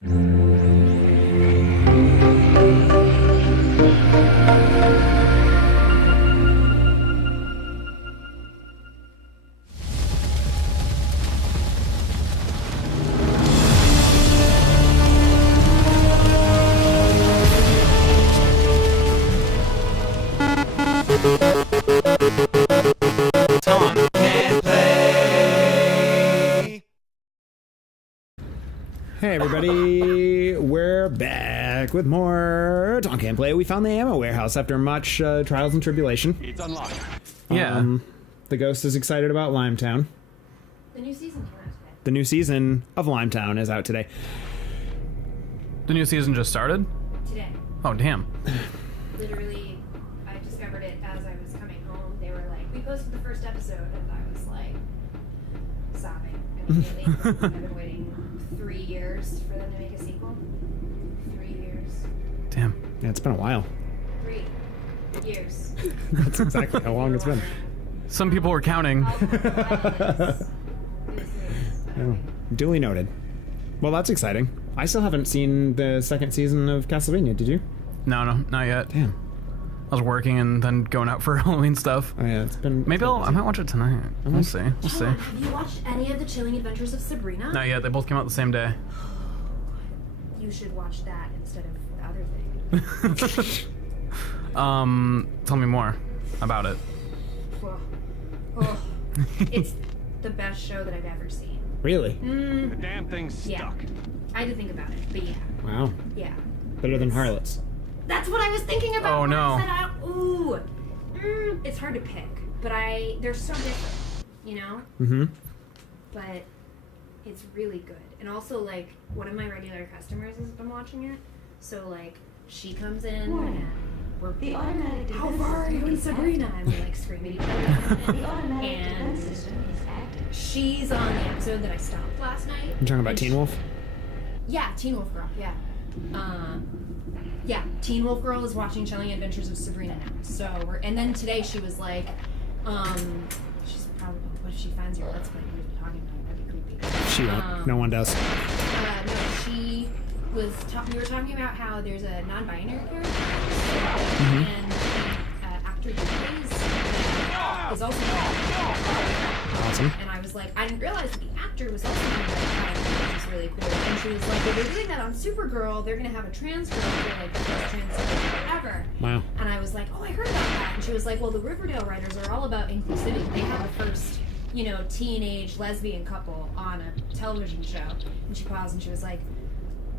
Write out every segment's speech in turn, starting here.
Taun can play. Hey everybody, we're back with more Taun Can Play. We found the ammo warehouse after much trials and tribulation. It's unlocked. Yeah. The Ghost is excited about Limetown. The new season came out today. The new season of Limetown is out today. The new season just started? Today. Oh, damn. Literally, I discovered it as I was coming home. They were like, we posted the first episode, and I was like, sobbing immediately. I've been waiting 3 years for them to make a sequel. 3 years. Damn. Yeah, it's been a while. 3 years. That's exactly how long it's been. Some people were counting. Oh, duly noted. Well, that's exciting. I still haven't seen the second season of Castlevania, did you? No, not yet. Damn. I was working and then going out for Halloween stuff. Oh yeah, it's been... Maybe I might watch it tonight. We'll see. We'll see. Have you watched any of the Chilling Adventures of Sabrina? Not yet. They both came out the same day. You should watch that instead of the other thing. Tell me more about it. Oh, it's the best show that I've ever seen. Really? The damn thing's Yeah. stuck. I had to think about it, but yeah. Wow. Yeah. Better than Harlots. That's what I was thinking about. Oh, when no. I said, it's hard to pick, but they're so different, you know? Mm-hmm. But it's really good. And also, like, one of my regular customers has been watching it, so, like, she comes in and we're The automatic how defense far are you in system is Sabrina? active. And we, like, scream at each other. The automatic And defense system is active. she's on the episode that I stopped last night. You talking about And Teen Wolf? Yeah, Teen Wolf Girl, yeah. Yeah, Teen Wolf Girl is watching Chilling Adventures of Sabrina now. So and then today she was like, she's probably, what if she finds your Let's Play? What are you talking about? That'd be creepy. She won't. No one does. No, she was we were talking about how there's a non-binary character, and the actor who plays is also Awesome. and I was like, I didn't realize that the actor was also which is really cool. And she was like, well, they're doing that on Supergirl. They're going to have a trans girl for like the first trans girl ever. Wow. And I was like, oh, I heard about that. And she was like, well, the Riverdale writers are all about inclusivity. They have the first, teenage lesbian couple on a television show. And she paused and she was like,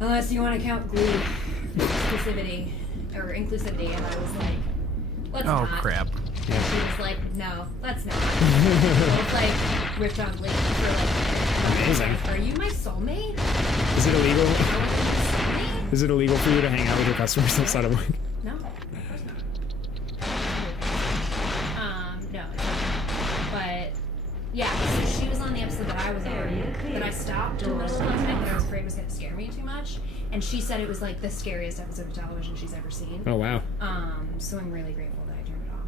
unless you want to count Glee inclusivity. And I was like, let's not. Oh, crap. And she was like, no, let's not. Both like ripped on Glee for like, Amazing. are you my soulmate? Is it illegal? Are you my soulmate? Is it illegal for you to hang out with your customers outside of work? No, of course not. No, it's not. But yeah, so she was on the episode that I was on, that I stopped in the middle of the night that I was afraid was going to scare me too much. And she said it was like the scariest episode of television she's ever seen. Oh, wow. So I'm really grateful that I turned it off.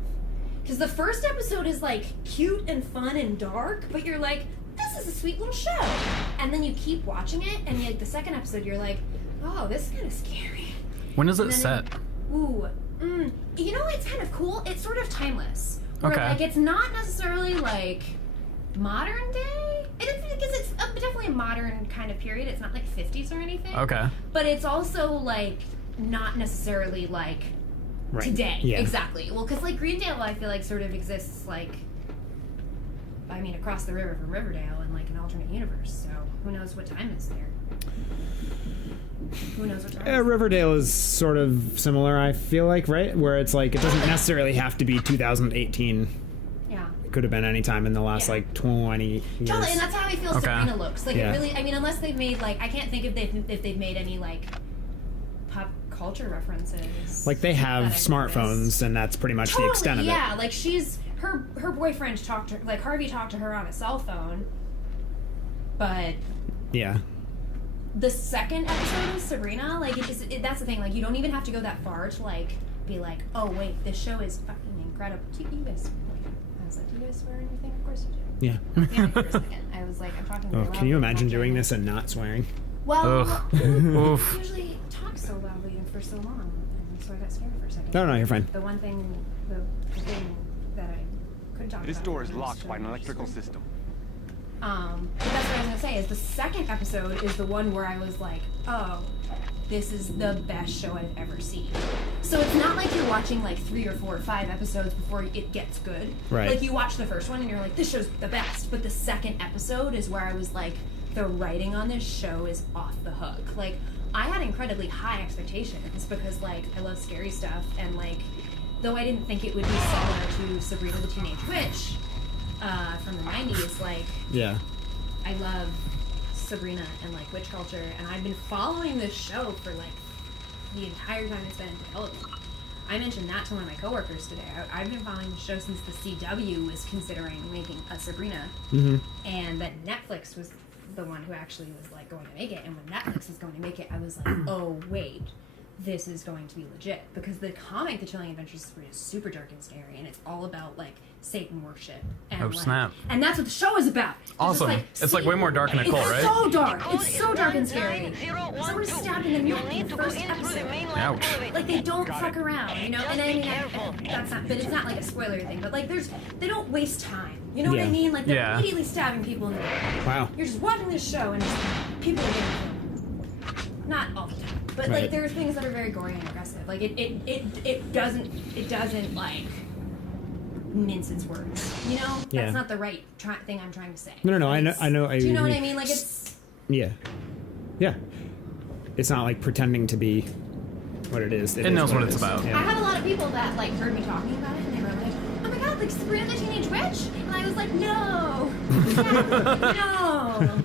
Because the first episode is like cute and fun and dark, but you're like, this is a sweet little show. And then you keep watching it, and like the second episode, you're like, oh, this is kind of scary. When is And it then set? It's kind of cool. It's sort of timeless. Where, Okay. like, it's not necessarily like modern day. Because it's definitely a modern kind of period. It's not like 50s or anything. Okay. But it's also like not necessarily like today. Yeah. Exactly. Well, because like Greendale, I feel like sort of exists like, across the river from Riverdale in like an alternate universe. So who knows what time is there? Who knows what time? Riverdale is sort of similar, I feel like, right? Where it's like, it doesn't necessarily have to be 2018. Yeah. It could have been any time in the last, 20 years. Totally, and that's how I feel Okay. Sabrina looks. Like, Yeah. it really, unless they've made, like, I can't think if they've made any, like, pop culture references. Like, they have that I've smartphones, noticed. and that's pretty much the extent of it. Yeah, like, her boyfriend talked to her, like, Harvey talked to her on a cell phone, but Yeah. the second episode of Sabrina, like, that's the thing, like, you don't even have to go that far to, like, be like, oh, wait, this show is fucking incredible. You guys, I was like, do you guys swear anything? Of course you do. Yeah. Yeah, for a second. I was like, I'm talking Oh, really can you loud. imagine doing this and not swearing? Well, Ugh. you Oof. usually talk so loudly and for so long, and so I got scared for a second. No, you're fine. The one thing, the thing that I could talk about. This door is was locked by an electrical system. But that's what I was gonna say. Is the second episode is the one where I was like, oh, this is the best show I've ever seen. So it's not like you're watching like 3 or 4 or 5 episodes before it gets good. Right. Like you watch the first one and you're like, this show's the best. But the second episode is where I was like, the writing on this show is off the hook. Like I had incredibly high expectations because like I love scary stuff and like though I didn't think it would be similar to Sabrina the Teenage Witch from the 90s, like Yeah. I love Sabrina and like witch culture, and I've been following this show for like the entire time it's been in television. I mentioned that to one of my coworkers today. I've been following the show since the CW was considering making a Sabrina, and that Netflix was the one who actually was like going to make it. And when Netflix was going to make it, I was like, oh wait, this is going to be legit, because the comic, The Chilling Adventures of Sabrina, is super dark and scary, and it's all about like Satan worship. And, Oh, like, snap. And that's what the show is about. It's just, Awesome. like, It's like way more dark and occult, right? It's so dark. It's so dark and scary. Someone's stabbed in the neck in the first episode. Ouch. Like they don't fuck around, you know. And I mean, that's not. But it's not like a spoiler thing. But like, they don't waste time. You know what Yeah. I mean? Like they're Yeah. immediately stabbing people in the neck. Wow. You're just watching this show and just, people are getting killed. Not all the time, but Right. like there are things that are very gory and aggressive. Like it doesn't like mince its words. You know, Yeah. that's not the right thing I'm trying to say. No, I know. It's- I know. Do you know what agree. I mean? Like it's. Yeah. Yeah. It's not like pretending to be what it is. It is knows what it it's is. about. I Yeah. had a lot of people that like heard me talking about it, and they were like, "Oh my god, like Sabrina the Teenage Witch," and I was like, "No, no,"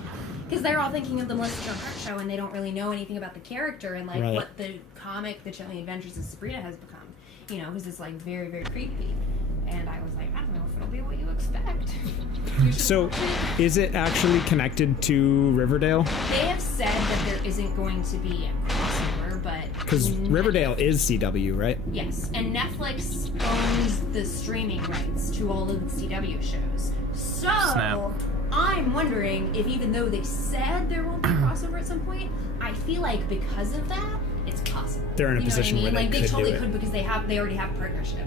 because they're all thinking of the Melissa Joan Hart show, and they don't really know anything about the character and like Right. what the comic, The Chilling Adventures of Sabrina, has become. You know, because it's like very, very creepy. And I was like, I don't know if it'll be what you expect. You should So, watch it. is it actually connected to Riverdale? They have said that there isn't going to be a crossover, but Because Riverdale is CW, right? Yes, and Netflix owns the streaming rights to all of the CW shows. So, Snap. I'm wondering if even though they said there won't be a crossover at some point, I feel like because of that, it's possible. They're in a You know what I position mean? where they like, they could do totally it. could because they already have partnership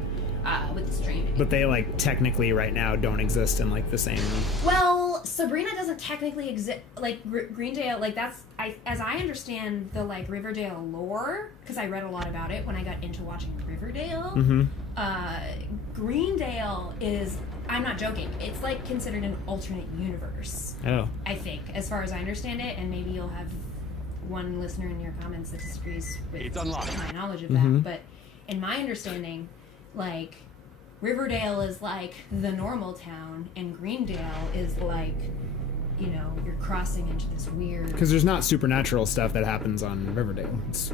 with the streaming. But they like technically right now don't exist in like the same. Well, Sabrina doesn't technically exist. Like Greendale, like that's as I understand the like Riverdale lore, because I read a lot about it when I got into watching Riverdale. Greendale is, I'm not joking, it's like considered an alternate universe. Oh. I think, as far as I understand it, and maybe you'll have one listener in your comments that disagrees with It's unlocked. my knowledge of that. But in my understanding, like Riverdale is like the normal town, and Greendale is like, you know, you're crossing into this weird. Because there's not supernatural stuff that happens on Riverdale. It's...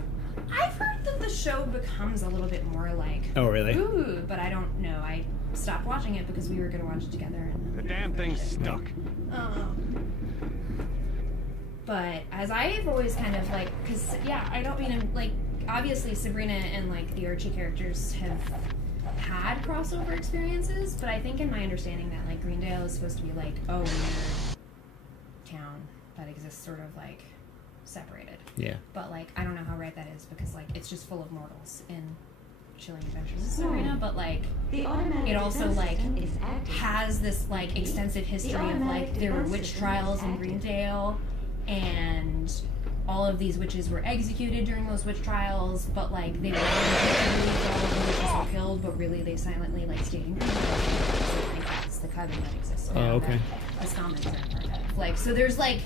I've heard that the show becomes a little bit more like, Oh, really? ooh, but I don't know. I stopped watching it because we were going to watch it together. And The damn thing's stuck. But as I've always kind of like, because yeah, I don't mean to, like, obviously Sabrina and like the Archie characters have had crossover experiences, but I think in my understanding that like Greendale is supposed to be like a weird town that exists sort of like separated. Yeah. But like I don't know how right that is because like it's just full of mortals in Chilling Adventures of Sabrina, but like The automatic it also defense like system is active. has this like extensive history of like there were witch trials in Greendale, and all of these witches were executed during those witch trials, but like they were all of the witches were killed, but really they silently like stayed in Greendale. So, like, that's the coven that exists. Oh, okay. The shamans are part of. Like so there's like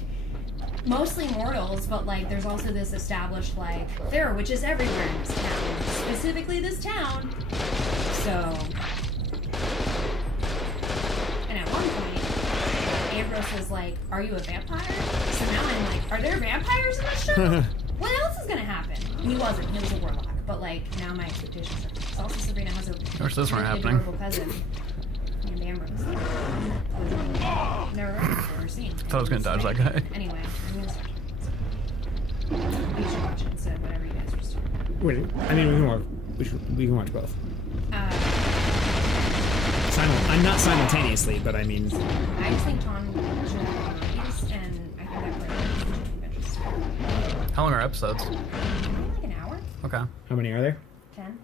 mostly mortals, but like there's also this established like there are witches everywhere in this town, specifically this town. So, and at one point, Ambrose was like, "Are you a vampire?" So now I'm like, "Are there vampires in this show? What else is gonna happen?" He wasn't. He was a warlock. But like now my expectations are. It's also Sabrina has a Wish this weren't really happening. adorable cousin named Ambrose. Never heard of before or seen. Thought I was gonna dodge that guy. Anyway, I'm gonna start. You should watch it instead of whatever you guys are doing. Wait, I mean, we can watch both. I'm not simultaneously, but I mean, I just think Taun should have more movies, and I think that part of it is adventures. How long are episodes? Maybe like an hour. Okay. How many are there? 10.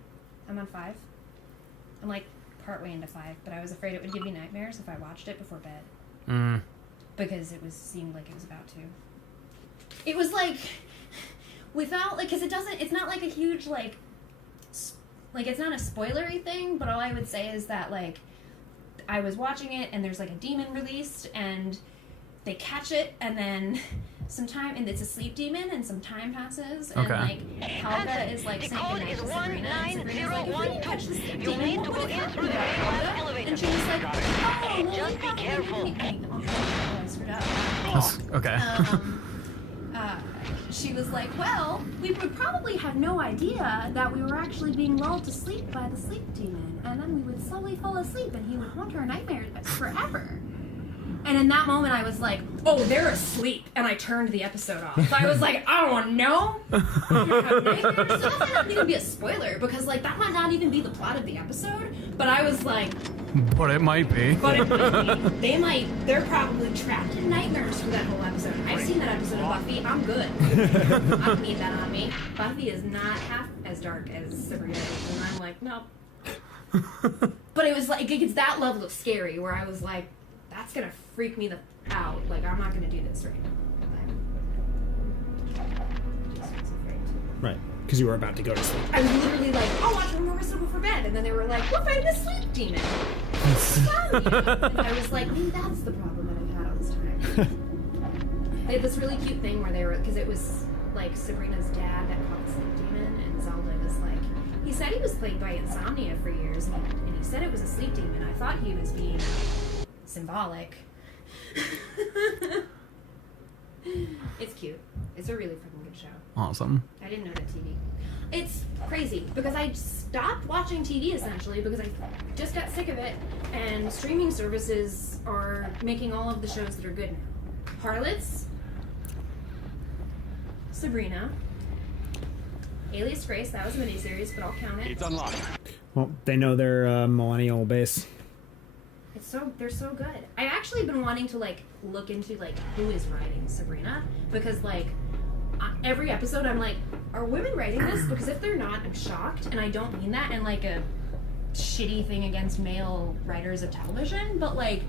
I'm on 5. I'm like partway into 5, but I was afraid it would give me nightmares if I watched it before bed. Because it seemed like it was about to. It was like without like, because it's not like a huge like it's not a spoilery thing, but all I would say is that like I was watching it and there's like a demon released and they catch it and then and it's a sleep demon and some time passes and like Helga is like saying goodnight to Sabrina and Sabrina's like, if we didn't catch the sleep demon, what would have happened about Helga? And she was like, oh, well, just be careful. I screwed up. Okay. She was like, well, we would probably have no idea that we were actually being lulled to sleep by the sleep demon, and then we would slowly fall asleep and he would haunt our nightmares forever. And in that moment I was like, oh, they're asleep, and I turned the episode off. So I was like, I don't want to know. So that might not even be a spoiler, because like that might not even be the plot of the episode, but I was like, but it might be. They're probably trapped in nightmares for that whole episode. I've seen that episode of Buffy. I'm good. I don't need that on me. Buffy is not half as dark as Sabrina is, and I'm like, nope. But it was like, it's that level of scary where I was like, that's gonna freak me out. Like, I'm not gonna do this right now. Right. Because you were about to go to sleep. I was literally like, oh, watch one more episode before bed. And then they were like, we're fighting a sleep demon. And I was like, maybe that's the problem that I've had all this time. They had this really cute thing where they were, because it was like Sabrina's dad that caught the sleep demon, and Zelda was like, he said he was plagued by insomnia for years, and he said it was a sleep demon. I thought he was being symbolic. It's cute. It's a really fucking good show. Awesome. I didn't know that TV. It's crazy because I stopped watching TV essentially because I just got sick of it, and streaming services are making all of the shows that are good now. Harlots, Sabrina, Alias Grace, that was a miniseries, but I'll count it. It's unlocked. Well, they know their millennial base. They're so good. I've actually been wanting to like look into like who is writing Sabrina, because like every episode I'm like, are women writing this? Because if they're not, I'm shocked, and I don't mean that in like a shitty thing against male writers of television, but like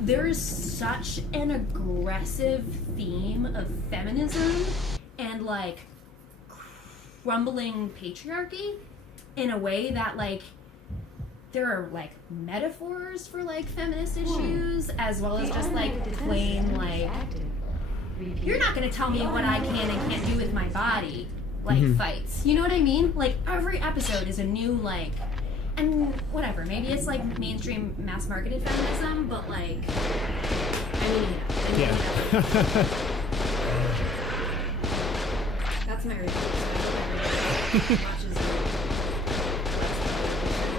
there is such an aggressive theme of feminism and like crumbling patriarchy in a way that like there are like metaphors for like feminist issues as well as just like plain like, you're not gonna tell me what I can and can't do with my body, like fights. You know what I mean? Like every episode is a new like, and whatever, maybe it's like mainstream mass marketed feminism, but like, I mean, Yeah. That's my review. So everybody watches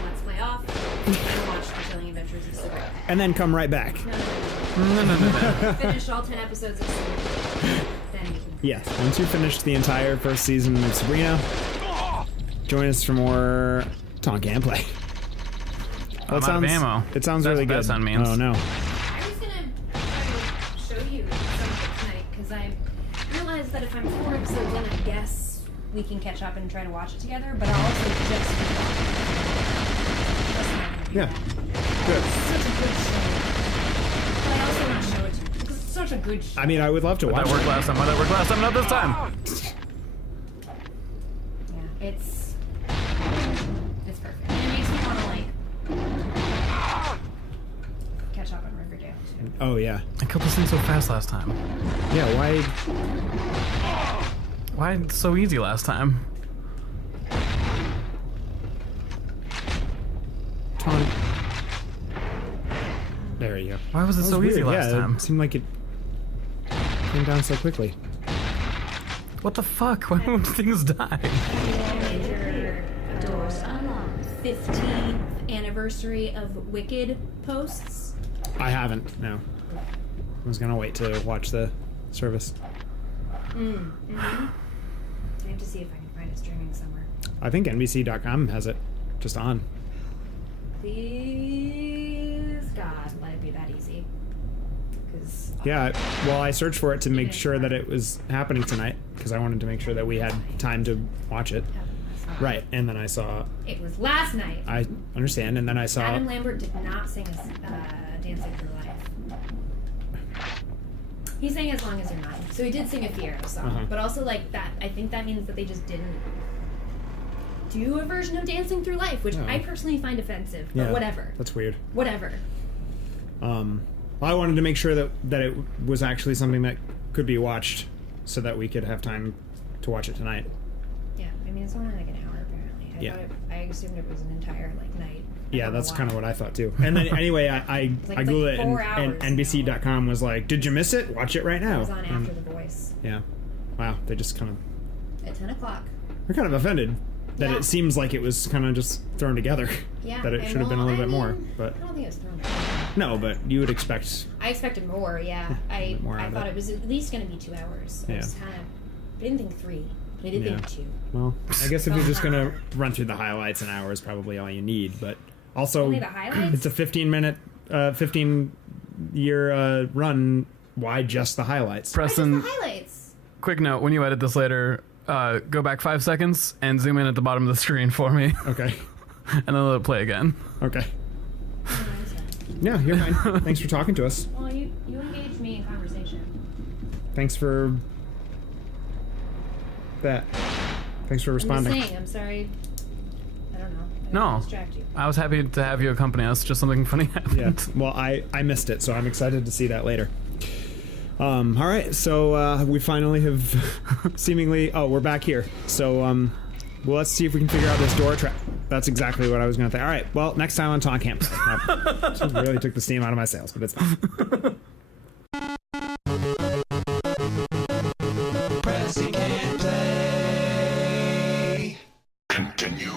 Let's Play Off and watch the Chilling Adventures of Sabrina. And then come right back. No. Finish all 10 episodes of Sabrina. Then you can. Yes. Once you finish the entire first season of Sabrina, join us for more Taun gameplay. I'm out of ammo. It sounds That's really what good. that sound means. Oh no. I was gonna try to show you some of it tonight because I realized that if I'm 4 episodes in, I guess we can catch up and try to watch it together. But I'll also just Yeah. Good. It's such a good show. But I also want to show it to you because it's such a good show. I mean, I would love to watch That worked it. last time. That worked last time. Not this time. Yeah, it's perfect. And it makes me want to like catch up on Riverdale too. Oh yeah. I killed this thing so fast last time. Yeah. Why? Why so easy last time? Taun. There you go. Why was it That so easy weird. last Yeah, time? it seemed like it came down so quickly. What the fuck? Why would things die? Doors unlocked. 15th anniversary of Wicked posts. I haven't. No. I was gonna wait to watch the service. I have to see if I can find it streaming somewhere. I think NBC.com has it just on. Please, God, let it be that easy. Because Yeah. Well, I searched for it to make sure that it was happening tonight because I wanted to make sure that we had time to watch it. Right, and then I saw. It was last night. I understand, and then I saw. Adam Lambert did not sing Dancing Through Life. He sang As Long As You're Mine. So he did sing a Fierro song. But also, like, that, I think that means that they just didn't do a version of Dancing Through Life, which I personally find offensive. But whatever. That's weird. Whatever. I wanted to make sure that it was actually something that could be watched so that we could have time to watch it tonight. Yeah, I mean, it's only like an hour, apparently. I assumed it was an entire, like, night. Yeah, that's kind of what I thought too. And then anyway, I Googled it, and NBC.com was like, "Did you miss it? Watch it right now." It was on after The Voice. Yeah. Wow, they just kind of. At 10 o'clock. They're kind of offended that it seems like it was kind of just thrown together. Yeah. That it should have been a little bit more, but. I don't think it was thrown together. No, but you would expect. I expected more, yeah. I thought it was at least going to be 2 hours. I was kind of. I didn't think 3, but I did think 2. Well, I guess if you're just going to run through the highlights, an hour is probably all you need, but. Also, only the highlights? It's a 15-year run. Why just the highlights? Preston, The highlights. quick note: when you edit this later, go back 5 seconds and zoom in at the bottom of the screen for me, Okay. and then let it play again. Okay. Yeah, you're fine. Thanks for talking to us. Well, you engaged me in conversation. Thanks for that. Thanks for responding. I'm just saying, I'm sorry. I don't know. I didn't No, distract you. I was happy to have you accompany us. Just something funny happened. Yeah. Well, I missed it, so I'm excited to see that later. All right, so we finally have seemingly. Oh, we're back here. So well, let's see if we can figure out this door trap. That's exactly what I was going to think. All right. Well, next time on Taun Camp. Just really took the steam out of my sails, but it's fine. Pressing and play. Continue.